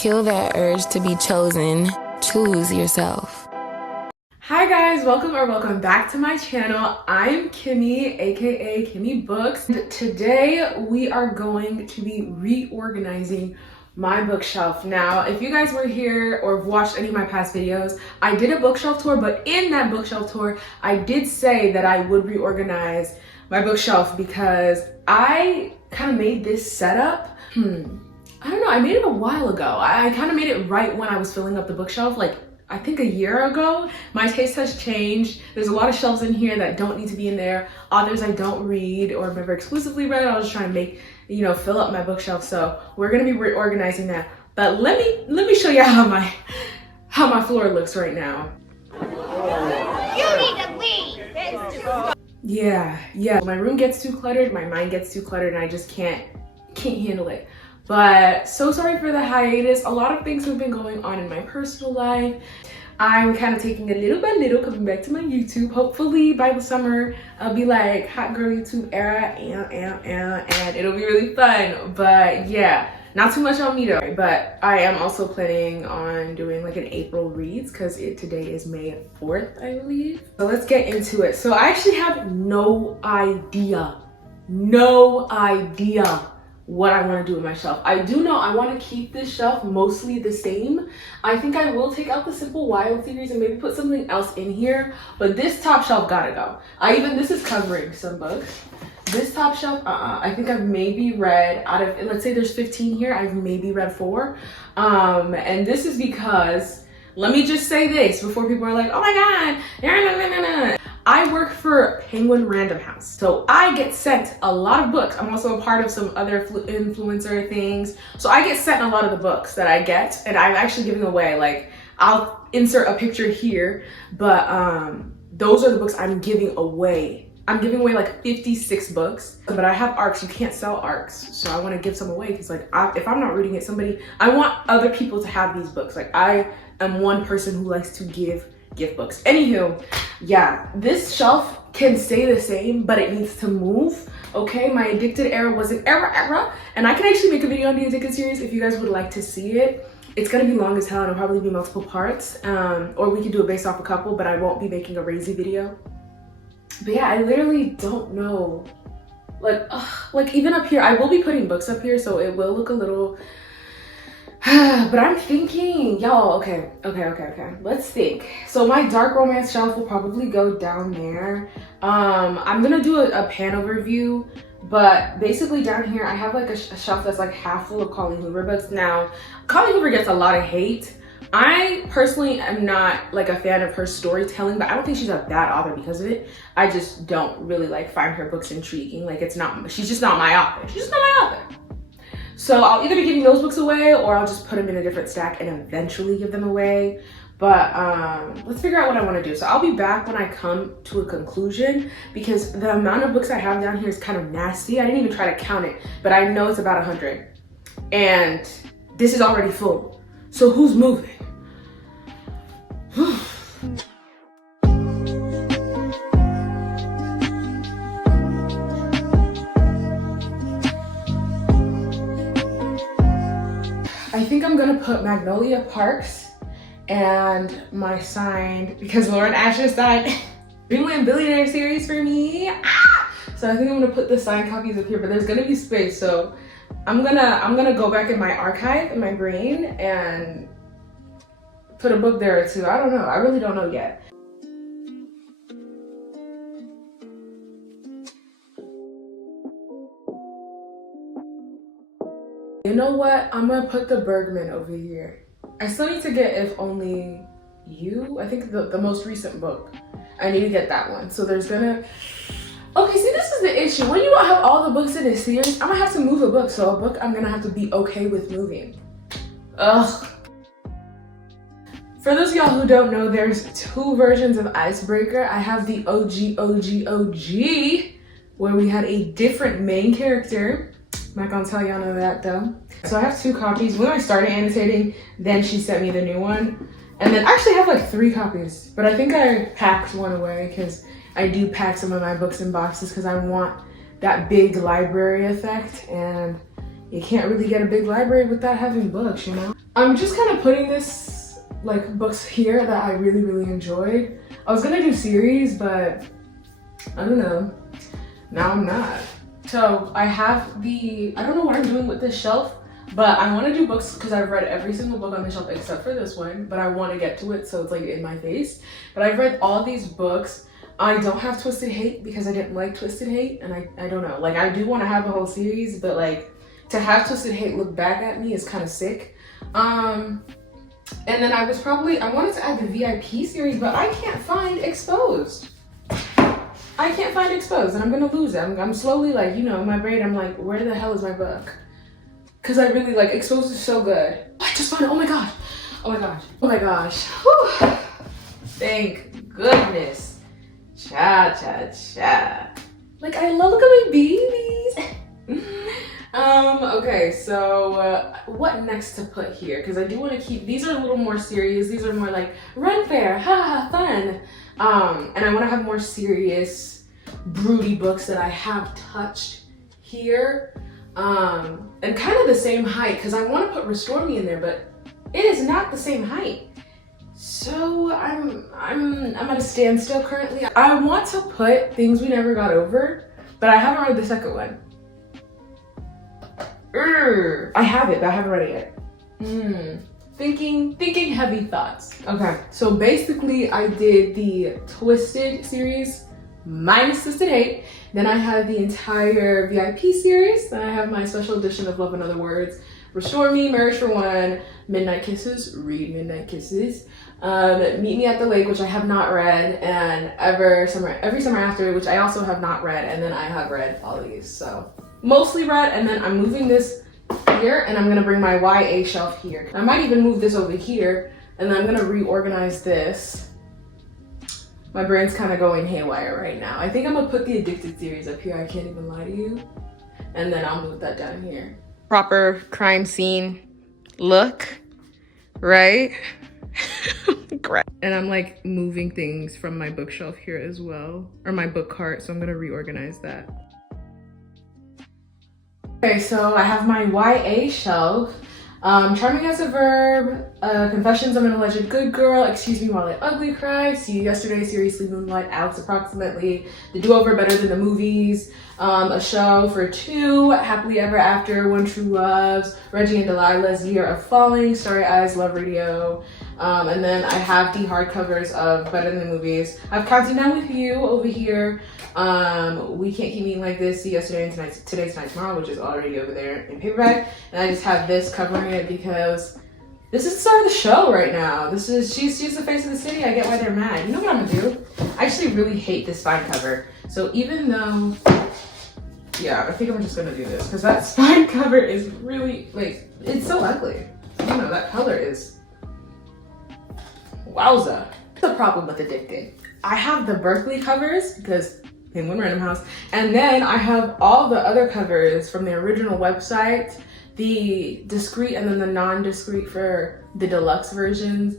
Kill that urge to be chosen. Choose yourself. Hi guys, welcome back to my channel. I'm Kimmy, aka Kimmy Books. And today we are going to be reorganizing my bookshelf. Now, if you guys were here or have watched any of my past videos, I did a bookshelf tour, but in that bookshelf tour, I did say that I would reorganize my bookshelf because I kind of made this setup. I don't know, I made it a while ago. I kind of made it right when I was filling up the bookshelf, like I think a year ago. My taste has changed. There's a lot of shelves in here that don't need to be in there. Authors I don't read or never exclusively read. I was just trying to make, fill up my bookshelf. So we're gonna be reorganizing that. But let me show you how my floor looks right now. You need to leave. Yeah. My room gets too cluttered, my mind gets too cluttered, and I just can't handle it. But so sorry for the hiatus. A lot of things have been going on in my personal life. I'm kind of taking it little by little, coming back to my YouTube. Hopefully by the summer, I'll be like hot girl YouTube era, and it'll be really fun. But yeah, not too much on me though. But I am also planning on doing like an April reads because today is May 4th, I believe. So let's get into it. So I actually have no idea what I want to do with my shelf. I do know I want to keep this shelf mostly the same. I think I will take out the Simple Wild series and maybe put something else in here, but this top shelf gotta go. This is covering some books. This top shelf, I think I've maybe read out of, let's say there's 15 here, I've maybe read 4. And this is because, let me just say this before people are like, oh my God, I work for Penguin Random House, so I get sent a lot of books. I'm also a part of some other influencer things, so I get sent a lot of the books that I get, and I'm actually giving away, like, I'll insert a picture here, but those are the books I'm giving away. I'm giving away like 56 books, but I have ARCs. You can't sell ARCs, so I want to give some away because, like, if I'm not reading it, I want other people to have these books. Like, I am one person who likes to give books. Anywho, yeah, this shelf can stay the same, but it needs to move. Okay, my Addicted era was an era, and I can actually make a video on the Addicted series if you guys would like to see it. It's gonna be long as hell and it'll probably be multiple parts, or we could do it based off a couple, but I won't be making a Razy video. But yeah, I literally don't know. Like even up here, I will be putting books up here, so it will look a little, but I'm thinking, y'all, okay. Let's think. So my dark romance shelf will probably go down there. I'm gonna do a pan overview, but basically down here, I have like a shelf that's like half full of Colleen Hoover books. Now, Colleen Hoover gets a lot of hate. I personally am not like a fan of her storytelling, but I don't think she's a bad author because of it. I just don't really find her books intriguing. Like, she's just not my author. She's just not my author. So I'll either be giving those books away or I'll just put them in a different stack and eventually give them away. But let's figure out what I want to do. So I'll be back when I come to a conclusion because the amount of books I have down here is kind of nasty. I didn't even try to count it, but I know it's about 100. And this is already full. So who's moving? I think I'm gonna put Magnolia Parks and my signed, because Lauren Asher signed Dreamland Billionaire series for me. So I think I'm gonna put the signed copies up here, but there's gonna be space, so I'm gonna go back in my archive in my brain and put a book there or two. I don't know. I really don't know yet. You know what? I'm gonna put the Bergman over here. I still need to get If Only You. I think the most recent book. I need to get that one. So there's gonna... Okay, see, this is the issue. When you don't have all the books in this series, I'm gonna have to move a book. So a book I'm gonna have to be okay with moving. Ugh. For those of y'all who don't know, there's 2 versions of Icebreaker. I have the OG, where we had a different main character. I'm not gonna tell y'all none of that though. So I have 2 copies. When I started annotating, then she sent me the new one. And then I actually have like 3 copies, but I think I packed one away because I do pack some of my books in boxes because I want that big library effect. And you can't really get a big library without having books, you know? I'm just kind of putting this, like, books here that I really, really enjoyed. I was gonna do series, but I don't know. Now I'm not. So I have I don't know what I'm doing with this shelf, but I want to do books because I've read every single book on the shelf except for this one, but I want to get to it so it's like in my face. But I've read all these books. I don't have Twisted Hate because I didn't like Twisted Hate, and I don't know. Like, I do want to have the whole series, but like to have Twisted Hate look back at me is kind of sick. And then I wanted to add the VIP series, but I can't find Exposed. I can't find Exposed, and I'm gonna lose it. I'm slowly, like, you know, in my brain, I'm like, where the hell is my book? Because I really like, Exposed is so good. I just found it, oh my gosh. Oh my gosh, oh my gosh. Whew. Thank goodness. Cha, cha, cha. Like, I love, look at my babies. Okay, so what next to put here? Because I do want to keep, these are a little more serious. These are more like, run fair, ha, fun. And I want to have more serious, broody books that I have touched here. And kind of the same height, because I want to put Restore Me in there, but it is not the same height. So I'm at a standstill currently. I want to put Things We Never Got Over, but I haven't read the second one. I have it, but I haven't read it yet. Thinking heavy thoughts. Okay, so basically I did the Twisted series minus Twisted Hate. Then I had the entire VIP series. Then I have my special edition of Love and Other Words, Restore Me, Marriage for One, Midnight Kisses, read Midnight Kisses, Meet Me at the Lake, which I have not read, and Every Summer After, which I also have not read, and then I have read all of these, so mostly read. And then I'm moving this here, and I'm gonna bring my YA shelf here. I might even move this over here, and then I'm gonna reorganize this. My brain's kind of going haywire right now. I think I'm gonna put the Addicted series up here, I can't even lie to you, and then I'll move that down here. Proper crime scene look, right? And I'm like moving things from my bookshelf here as well, or my book cart, so I'm gonna reorganize that. Okay, so I have my YA shelf. Charming as a Verb, Confessions of an Alleged Good Girl, Excuse Me While I Ugly Cry, See You Yesterday, Seriously Moonlight, Alex Approximately, The Do-Over Better Than the Movies, A Show for Two, Happily Ever After, One True Loves, Reggie and Delilah's Year of Falling, Starry Eyes, Love Radio, and then I have the hardcovers of Better Than the Movies. I have Counting Down With You over here, We Can't Keep Meeting Like This, See Yesterday and Today's Tonight, Tomorrow, which is already over there in paperback, and I just have this covering it because this is the start of the show right now. She's the face of the city. I get why they're mad. You know what I'm gonna do? I actually really hate this spine cover. So even though, yeah, I think I'm just gonna do this because that spine cover is really, like, it's so ugly. You know, that color is, wowza. The problem with Addicted, I have the Berkeley covers because Penguin Random House, and then I have all the other covers from the original website, the discreet and then the non-discreet for the deluxe versions.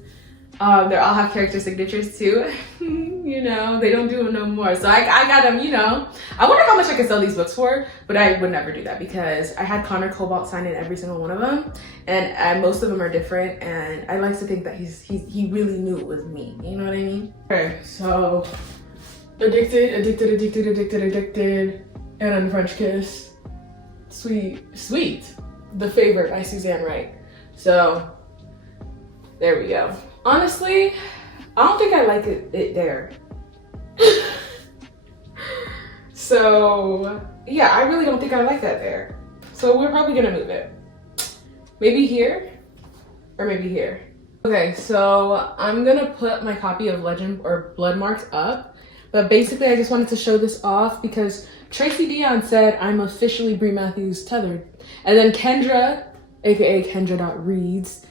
They all have character signatures too. You know, they don't do them no more. So I got them, you know. I wonder how much I could sell these books for, but I would never do that because I had Connor Cobalt sign in every single one of them, and most of them are different, and I like to think that he really knew it was me. You know what I mean? Okay, so Addicted, and then French Kiss, Sweet, The Favorite by Suzanne Wright. So there we go. Honestly, I don't think I like it there. So yeah, I really don't think I like that there. So we're probably gonna move it. Maybe here, or maybe here. Okay, so I'm gonna put my copy of Legend or Blood Marks up, but basically I just wanted to show this off because Tracy Dion said I'm officially Brie Matthews tethered. And then Kendra, aka Kendra.reads,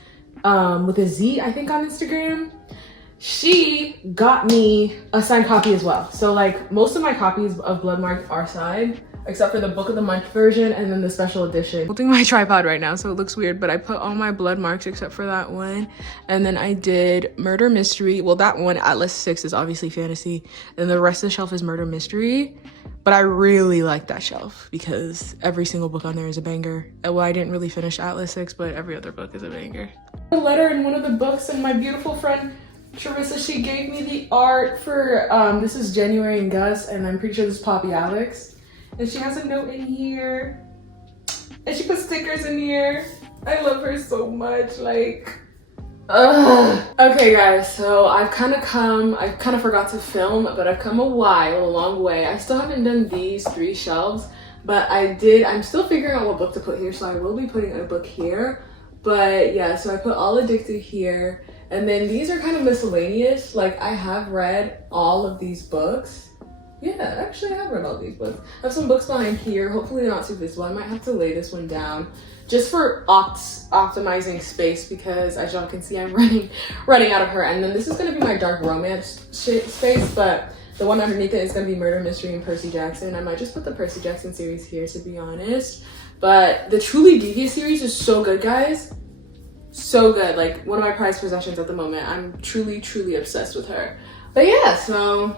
with a Z, I think, on Instagram, she got me a signed copy as well. So like most of my copies of Blood Marks are signed, except for the book of the month version and then the special edition. I'm holding my tripod right now, so it looks weird, but I put all my blood marks except for that one. And then I did murder mystery. Well, that one, Atlas 6, is obviously fantasy. And the rest of the shelf is murder mystery. But I really like that shelf because every single book on there is a banger. Well, I didn't really finish Atlas 6, but every other book is a banger. A letter in one of the books, and my beautiful friend Charissa, she gave me the art for, this is January and Gus, and I'm pretty sure this is Poppy Alex. And she has a note in here, and she put stickers in here. I love her so much, like, ugh. Okay guys, so I kind of forgot to film, but I've come a long way. I still haven't done these 3 shelves, but I'm still figuring out what book to put here, so I will be putting a book here. But yeah, so I put All Addicted here, and then these are kind of miscellaneous. Like, I have read all of these books. Yeah, actually I have read all these books. I have some books behind here. Hopefully they're not too visible. I might have to lay this one down just for optimizing space, because as y'all can see, I'm running out of her. And then this is gonna be my dark romance space, but the one underneath it is gonna be murder mystery and Percy Jackson. I might just put the Percy Jackson series here, to be honest. But the Truly Devious series is so good, guys. So good, like one of my prized possessions at the moment. I'm truly obsessed with her. But yeah, so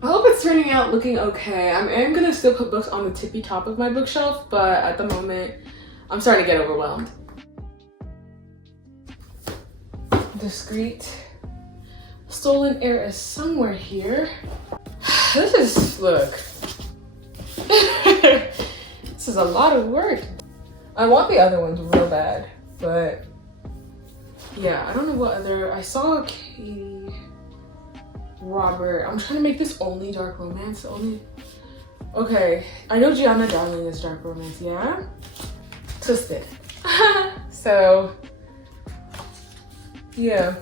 I hope it's turning out looking okay. I am gonna still put books on the tippy top of my bookshelf, but at the moment, I'm starting to get overwhelmed. Discreet. Stolen Air is somewhere here. This is, look. This is a lot of work. I want the other ones real bad, but yeah, I don't know what other, I saw Katie, Robert. I'm trying to make this only dark romance, okay. I know Gianna Darling is dark romance, yeah? Twisted. So, yeah,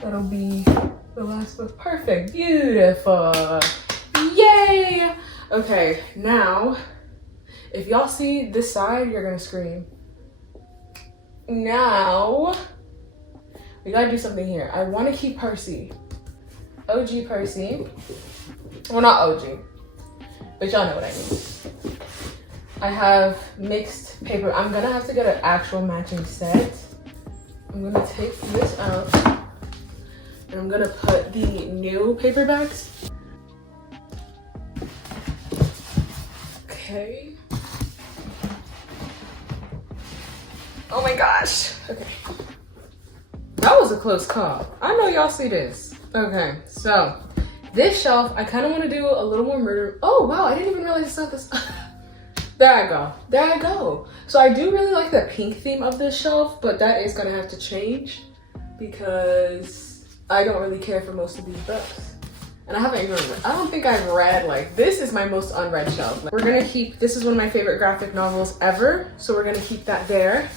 that'll be the last book. Perfect, beautiful, yay! Okay, now, if y'all see this side, you're gonna scream. Now, we gotta do something here. I wanna keep Percy. OG Percy. Well, not OG, but y'all know what I mean. I have mixed paper. I'm gonna have to get an actual matching set. I'm gonna take this out, and I'm gonna put the new paperbacks. Okay. Oh my gosh. Okay. That was a close call. I know y'all see this. Okay, so this shelf, I kind of want to do a little more murder. Oh wow, I didn't even realize it's not this. There I go. There I go. So I do really like the pink theme of this shelf, but that is gonna have to change because I don't really care for most of these books. And I don't think I've read, like, this is my most unread shelf. We're gonna keep, this is one of my favorite graphic novels ever, so we're gonna keep that there.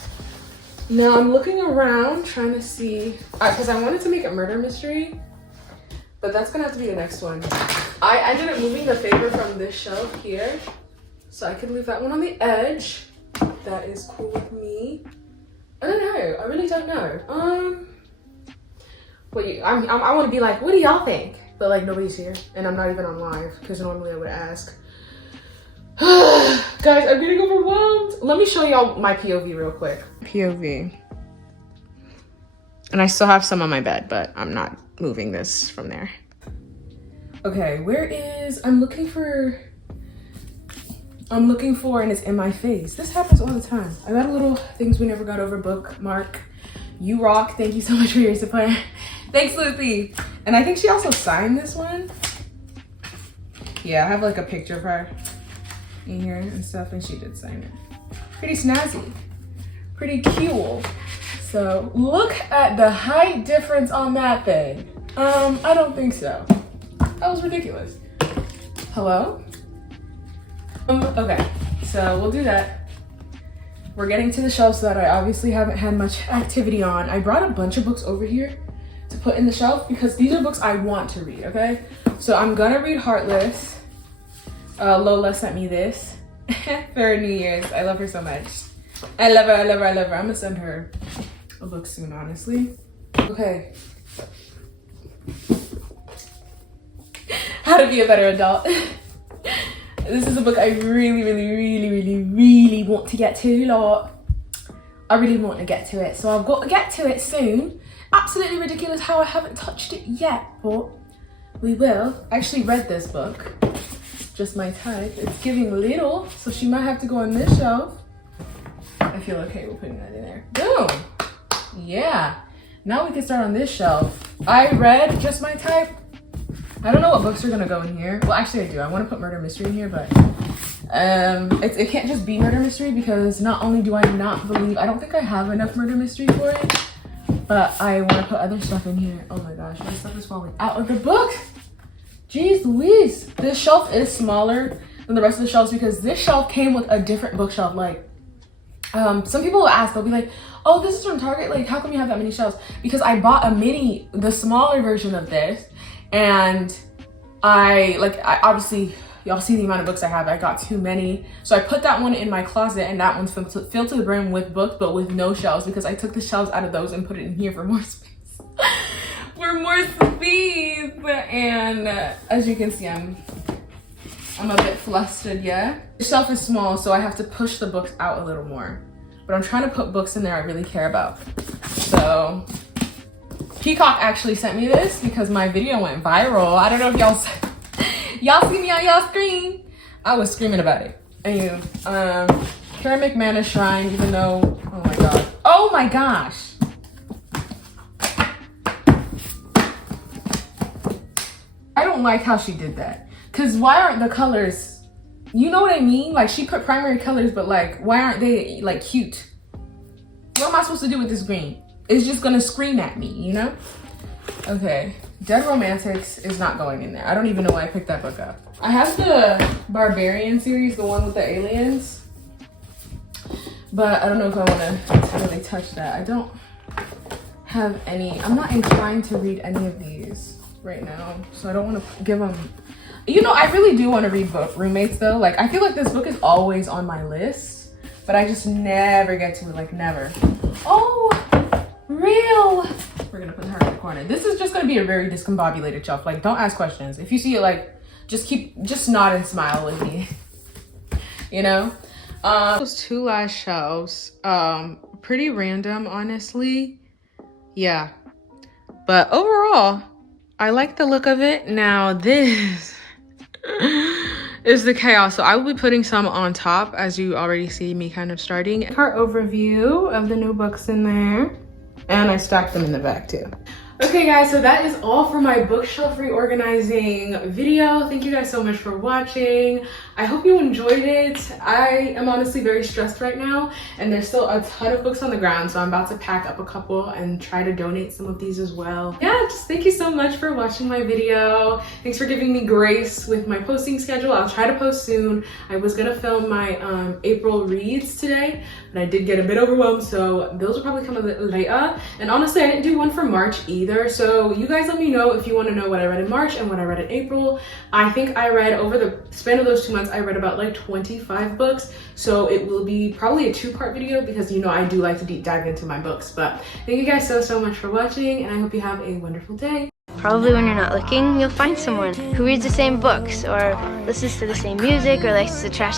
Now I'm looking around trying to see, because I wanted to make a murder mystery, but that's gonna have to be the next one. I ended up moving the paper from this shelf here, so I could leave that one on the edge. That is cool with me. I don't know, I really don't know. I wanna be like, what do y'all think? But like nobody's here, and I'm not even on live, because normally I would ask. Guys, I'm getting overwhelmed. Let me show y'all my POV real quick. POV. And I still have some on my bed, but I'm not moving this from there. Okay, where is, I'm looking for, and it's in my face. This happens all the time. I got a little things we never got over bookmark. You rock, thank you so much for your support. Thanks, Lucy. And I think she also signed this one. Yeah, I have like a picture of her in here and stuff, and she did sign it. Pretty snazzy, pretty cute. So look at the height difference on that thing. I don't think so. That was ridiculous. Hello? Okay, so we'll do that. We're getting to the shelves that I obviously haven't had much activity on. I brought a bunch of books over here to put in the shelf because these are books I want to read, okay? So I'm gonna read Heartless. Lola sent me this for New Year's. I love her so much. I love her, I love her, I love her. I'm gonna send her a book soon, honestly. Okay. How to be a better adult. This is a book I really want to get to, lot. I really want to get to it, so I've got to get to it soon. Absolutely ridiculous how I haven't touched it yet, but we will. I actually read this book, Just My Type. It's giving little, so she might have to go on this shelf. I feel okay with putting that in there. Boom! Yeah. Now we can start on this shelf. I read Just My Type. I don't know what books are gonna go in here. Well, actually I do. I want to put murder mystery in here, but it can't just be murder mystery because not only do I not believe, I don't think I have enough murder mystery for it, but I want to put other stuff in here. Oh my gosh, my stuff is falling out of the book. Jeez Louise. This shelf is smaller than the rest of the shelves because this shelf came with a different bookshelf. Like, some people will ask, they'll be like, oh, this is from Target, like how come you have that many shelves? Because I bought the smaller version of this, and I obviously, y'all see the amount of books I have. I got too many, so I put that one in my closet, and that one's filled to the brim with books, but with no shelves because I took the shelves out of those and put it in here for more space. For more space. And as you can see, I'm a bit flustered, yeah. The shelf is small, so I have to push the books out a little more. But I'm trying to put books in there I really care about. So Peacock actually sent me this because my video went viral. I don't know if y'all see me on y'all screen. I was screaming about it. Anyway, Kara McManus Shrine, even though, oh my god. Oh my gosh. I don't like how she did that. Cause why aren't the colors, you know what I mean? Like she put primary colors, but like, why aren't they like cute? What am I supposed to do with this green? It's just gonna scream at me, you know? Okay, Dead Romantics is not going in there. I don't even know why I picked that book up. I have the Barbarian series, the one with the aliens, but I don't know if I wanna really touch that. I don't have any, I'm not inclined to read any of these right now, so I don't wanna give them, you know, I really do wanna read Roommates though. Like, I feel like this book is always on my list, but I just never get to it, like never. Oh, real. We're gonna put her in the corner. This is just gonna be a very discombobulated shelf. Like, don't ask questions. If you see it, like, just nod and smile with me. You know? Those two last shelves, pretty random, honestly. Yeah. But overall, I like the look of it. Now this is the chaos. So I will be putting some on top, as you already see me kind of starting. Cart overview of the new books in there. And I stacked them in the back too. Okay guys, so that is all for my bookshelf reorganizing video. Thank you guys so much for watching. I hope you enjoyed it. I am honestly very stressed right now, and there's still a ton of books on the ground, so I'm about to pack up a couple and try to donate some of these as well. Yeah, just thank you so much for watching my video. Thanks for giving me grace with my posting schedule. I'll try to post soon. I was gonna film my April reads today, but I did get a bit overwhelmed, so those will probably come a bit later. And honestly, I didn't do one for March either, so you guys let me know if you want to know what I read in March and what I read in April. I think I read, over the span of those 2 months, I read about like 25 books, so it will be probably a 2-part video because, you know, I do like to deep dive into my books. But thank you guys so much for watching, and I hope you have a wonderful day. Probably when you're not looking, you'll find someone who reads the same books or listens to the same music or likes to trash